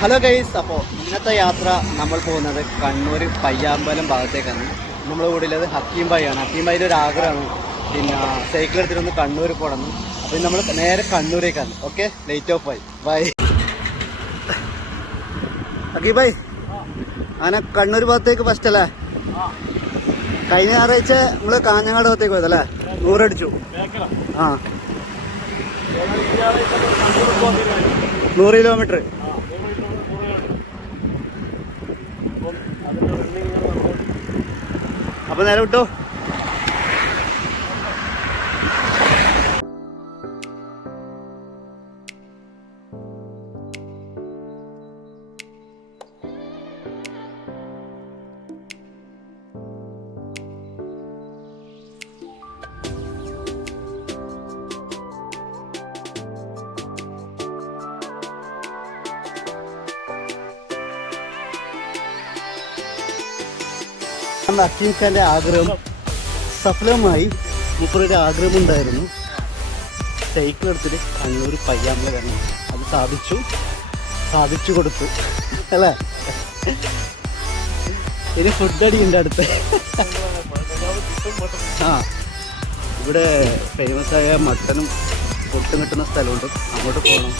Hello guys അപ്പോൾ ഇന്നത്തെ യാത്ര നമ്മൾ പോകുന്നത് കണ്ണൂർ പയ്യാമ്പലം ഭാഗത്തേക്കാണ്. നമ്മൾ കൂടെയുള്ളത് ഹക്കീം ഭായിയാണ്. ഹക്കീം ഭായിന്റെ ഒരു ആഗ്രഹമാണ്. പിന്നെ സൈക്കിൾ എടുത്തിട്ടൊന്ന് കണ്ണൂർ പോകണം അപ്പം നമ്മൾ നേരെ കണ്ണൂരേക്കാണ്. ഓക്കെ ലേറ്റ് ഓഫ് ആയി ബൈ ഹക്കീം ഭായി അങ്ങനെ കണ്ണൂർ ഭാഗത്തേക്ക് ഫസ്റ്റ് അല്ലേ? കഴിഞ്ഞ ഞായറാഴ്ച നമ്മൾ കാഞ്ഞങ്ങാട് ഭാഗത്തേക്ക് പോയതല്ലേ? നൂറടിച്ചു. ആ. നൂറ് കിലോമീറ്റർ അപ്പൊ നേരെ വിട്ടോ? നമ്മുടെ അക്കീം ഖാന്റെ ആഗ്രഹം സഫലമായി മുപ്പരുടെ ആഗ്രഹം ഉണ്ടായിരുന്നു സൈക്കിൾ എടുത്തിട്ട് കണ്ണൂർ പയ്യാമ്പല വരണം അത് സാധിച്ചു. സാധിച്ചു കൊടുത്തു. അല്ലേ? ഇനി ഫുഡ് അടിയുണ്ട് അടുത്ത്. ആ ഇവിടെ ഫേമസ് ആയ മട്ടനും പൊട്ടും കിട്ടുന്ന സ്ഥലമുണ്ട്. അങ്ങോട്ട് പോകണം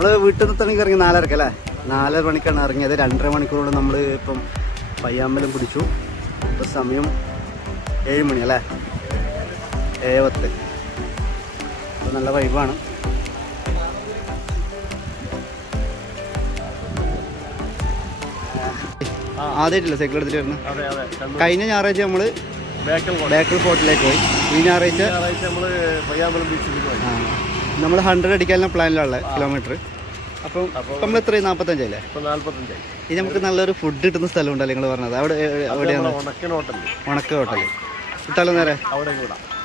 നമ്മൾ വീട്ടിൽ നിന്ന് തന്നെ ഇറങ്ങി നാലരക്ക് അല്ലേ? നാലര മണിക്കാണ് ഇറങ്ങിയത്. രണ്ടര മണിക്കൂറോളം നമ്മൾ ഇപ്പം പയ്യാമ്പലം പിടിച്ചു. ഇപ്പം സമയം ഏഴ് മണി അല്ലേ? ഏവത്ത് അപ്പം അപ്പോൾ നല്ല വൈബാണ് ആദ്യമായിട്ടില്ല സൈക്കിൾ എടുത്തിട്ട് വരുന്നത് കഴിഞ്ഞ ഞായറാഴ്ച നമ്മൾ ബേക്കൽ ബേക്കൽ ഫോർട്ടിലേക്ക് പോയി. ഈ ഞായറാഴ്ച ഞായറാഴ്ച നമ്മൾ പയ്യാമ്പലം ബീച്ചിലേക്ക് പോയി. നമ്മൾ ഹൺഡ്രഡ് അടിക്കാനുള്ള പ്ലാനിലുള്ള കിലോമീറ്റർ അപ്പം നമ്മൾ എത്രയും നാൽപ്പത്തഞ്ചല്ലേ ഇനി നമുക്ക് നല്ലൊരു ഫുഡ് കിട്ടുന്ന സ്ഥലം ഉണ്ടല്ലോ നിങ്ങൾ പറഞ്ഞത്? അവിടെ എവിടെയാണ്? ഉണക്ക ഹോട്ടൽ ഇട്ടാലോ നേരെ?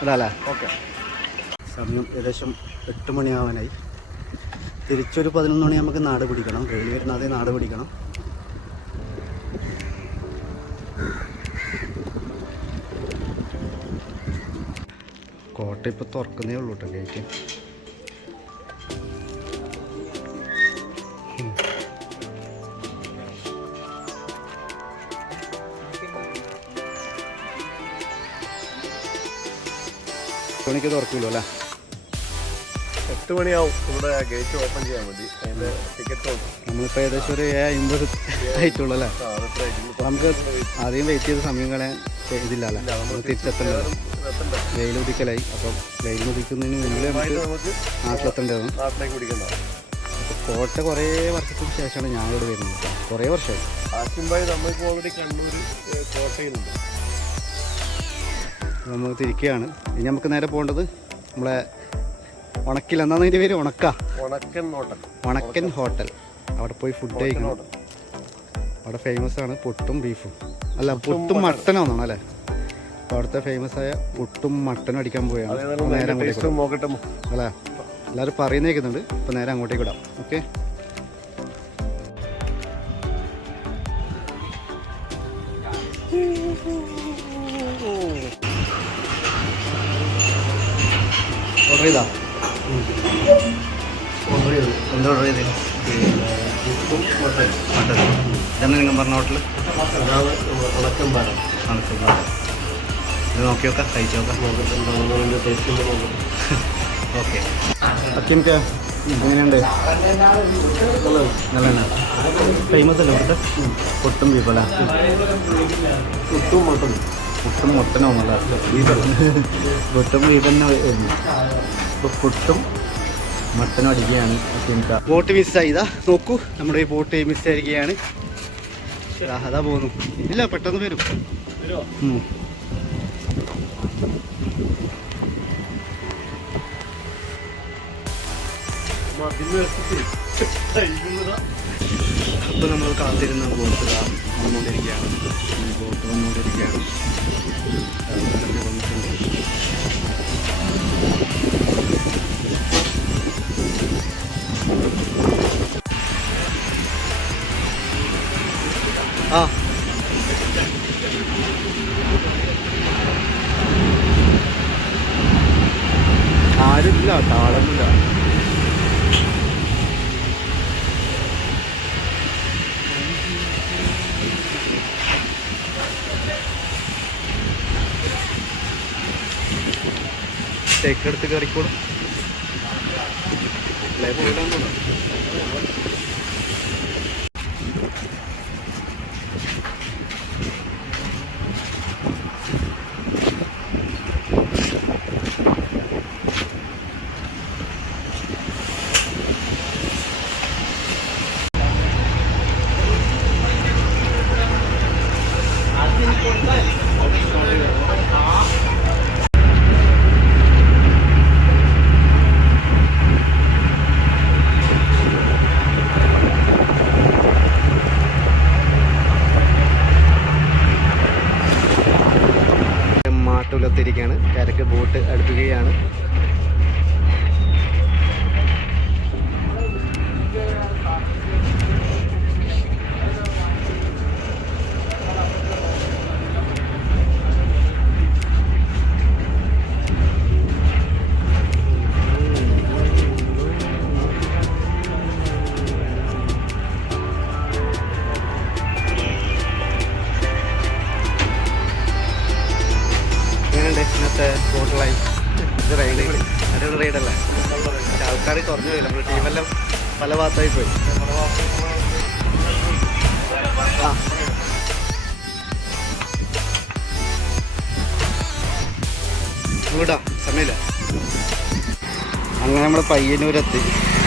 ഇടാല്ലേ ഓക്കെ. സമയം ഏകദേശം എട്ട് മണിയാവാനായി. തിരിച്ചൊരു പതിനൊന്ന് മണി നമുക്ക് നാട് പിടിക്കണം. വെയിൽ വരുന്ന അതേ നാട് പിടിക്കണം. കോട്ട ഇപ്പോൾ തുറക്കുന്നേ ഉള്ളൂ കേട്ടോ ഗേറ്റ് മണിക്ക് തുറക്കുമല്ലോ അല്ലേ? എട്ട് മണിയാവും ഇവിടെ ഗേറ്റ് ഓപ്പൺ ചെയ്യാൻ മതി അതിന്റെ ടിക്കറ്റ് നമ്മളിപ്പോൾ ഏകദേശം ഒരു അമ്പത് ആയിട്ടുള്ളൂ അല്ലേ? നമുക്ക് ആദ്യം വെയിറ്റ് ചെയ്ത സമയം കളയാൻ ഇതില്ല അല്ലേ? എത്തണ്ട. വെയിൽ ഉദിക്കലായി. അപ്പം വെയിൽ ഉദിക്കുന്നതിന് ആയിട്ട് നമുക്ക് നമുക്ക് നാട്ടിലെത്തേണ്ടതും നാട്ടിലേക്ക് കോട്ട കുറേ വർഷത്തിന് ശേഷമാണ് ഞാനിവിടെ വരുന്നത്. കുറേ വർഷമായി. ആശുംബായി നമ്മളിപ്പോൾ ഓൾറെഡി കണ്ണൂർ കോട്ടയിലുണ്ട്. നമ്മൾ തിരിക്കുകയാണ് ഇനി നമുക്ക് നേരെ പോകേണ്ടത് നമ്മളെ ഉണക്കിൽ. എന്താണ് അതിന്റെ പേര്? ഉണക്ക. ഉണക്കൻ ഹോട്ടൽ. ഉണക്കൻ ഹോട്ടൽ. അവിടെ പോയി ഫുഡ് കഴിക്കണം. അവിടെ ഫേമസ് ആണ് പൊട്ടും ബീഫും അല്ല പൊട്ടും മട്ടനും തോന്നണം അല്ലേ? അവിടുത്തെ ഫേമസ് ആയ പുട്ടും മട്ടനും അടിക്കാൻ പോയാണ് നേരെ അങ്ങോട്ടേക്ക് അല്ലേ? എല്ലാവരും പറയുന്നേക്കുന്നുണ്ട്. ഇപ്പം അപ്പോൾ നേരെ അങ്ങോട്ടേക്ക് വിടാം. ഓക്കെ ഓർഡർ ചെയ്താ? ഓർഡർ ചെയ്തു എന്താ ഓർഡർ ചെയ്തത് മട്ടൻ മട്ടൻ ഇതാണ് നിങ്ങൾ പറഞ്ഞ ഹോട്ടൽ അതാണ് ഇത് നോക്കി നോക്കാം കഴിച്ചു നോക്കാം ഓക്കെ അക്കിൻക്ക് എങ്ങനെയുണ്ട് നല്ല ഫേമസ് അല്ലേ ഇവിടുത്തെ പൊട്ടും ബീഫ് അല്ലേ പുട്ടും പുട്ടും മുട്ടനും ഒന്നല്ല. പുട്ടും തന്നെ വരുന്നു അപ്പൊ പുട്ടും മട്ടനും അടിക്കുകയാണ് ബോട്ട് മിസ്സായി ഇതാ നോക്കൂ നമ്മുടെ ഈ ബോട്ട് മിസ്സായിരിക്കുകയാണ് അതാ പോകുന്നു ഇല്ല പെട്ടെന്ന് വരും. അപ്പോൾ നമ്മൾ കാത്തിരുന്ന ബോട്ട് വന്നുകൊണ്ടിരിക്കുകയാണ് ബോട്ട് വന്നുകൊണ്ടിരിക്കുകയാണ് വന്നിട്ടുണ്ട് തേക്കെടുത്ത് കയറിക്കോളും. പോയിടാൻ തോന്നുന്നു മാട്ടുലത്തിരിക്കുകയാണ് കരക്ക് ബോട്ട് അടുപ്പിക്കുകയാണ്. എങ്ങനെയുണ്ട് ബോട്ടിലായി ഇത് റൈഡ് അടിപൊളി. റൈഡല്ലേ ആൾക്കാർ കുറഞ്ഞു പോയില്ല നമ്മുടെ ടീമെല്ലാം പല ഭാഗത്തായി പോയി. ആ. ഇങ്ങോട്ടാ. സമയമില്ല. അങ്ങനെ നമ്മുടെ പയ്യന്നൂരെത്തി.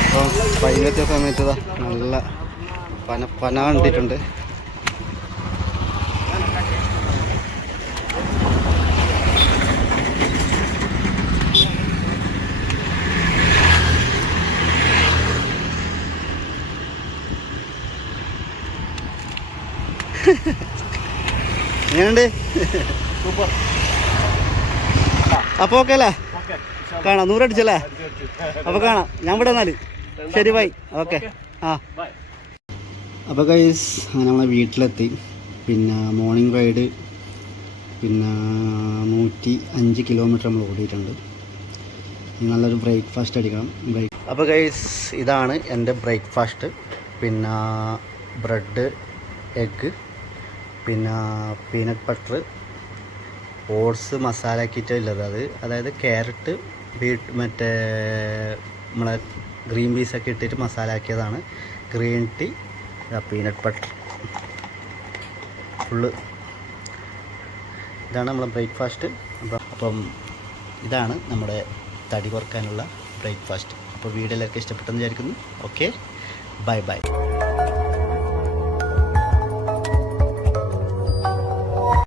അപ്പോൾ പയ്യന്നൂരെത്തിയ സമയത്ത് നല്ല പന പന കണ്ടിട്ടുണ്ട്. എങ്ങനെയുണ്ട്? അപ്പോൾ ഓക്കെ അല്ലേ? കാണാം. നൂറടിച്ചല്ലേ അപ്പോൾ കാണാം. ഞാൻ ഇവിടെ എന്നാൽ ശരി ബൈ ഓക്കെ ആ. അപ്പോൾ കൈസ് അങ്ങനെ നമ്മളെ വീട്ടിലെത്തി. പിന്നെ മോർണിംഗ് റൈഡ് പിന്നെ നൂറ്റി അഞ്ച് കിലോമീറ്റർ നമ്മൾ ഓടിയിട്ടുണ്ട്. നല്ലൊരു ബ്രേക്ക്ഫാസ്റ്റ് അടിക്കണം. ബ്രേക്ക് അപ്പോൾ കൈസ് ഇതാണ് എന്റെ ബ്രേക്ക്ഫാസ്റ്റ് പിന്നെ ബ്രെഡ് എഗ്ഗ് പിന്നെ പീനട്ട് ബട്ടർ ഓട്സ് മസാല ആക്കിയിട്ട് ഉള്ളത്. അത് അതായത് ക്യാരറ്റ് ബീട്ട് മറ്റേ നമ്മളെ ഗ്രീൻ പീസൊക്കെ ഇട്ടിട്ട് masala ആക്കിയതാണ്. Green tea peanut butter. Full ഇതാണ് നമ്മളെ ബ്രേക്ക്ഫാസ്റ്റ്. അപ്പം അപ്പം ഇതാണ് നമ്മുടെ തടി കുറക്കാനുള്ള ബ്രേക്ക്ഫാസ്റ്റ്. അപ്പോൾ വീഡിയോ എല്ലാവർക്കും ഇഷ്ടപ്പെട്ടെന്ന് വിചാരിക്കുന്നു. ഓക്കെ? Bye bye.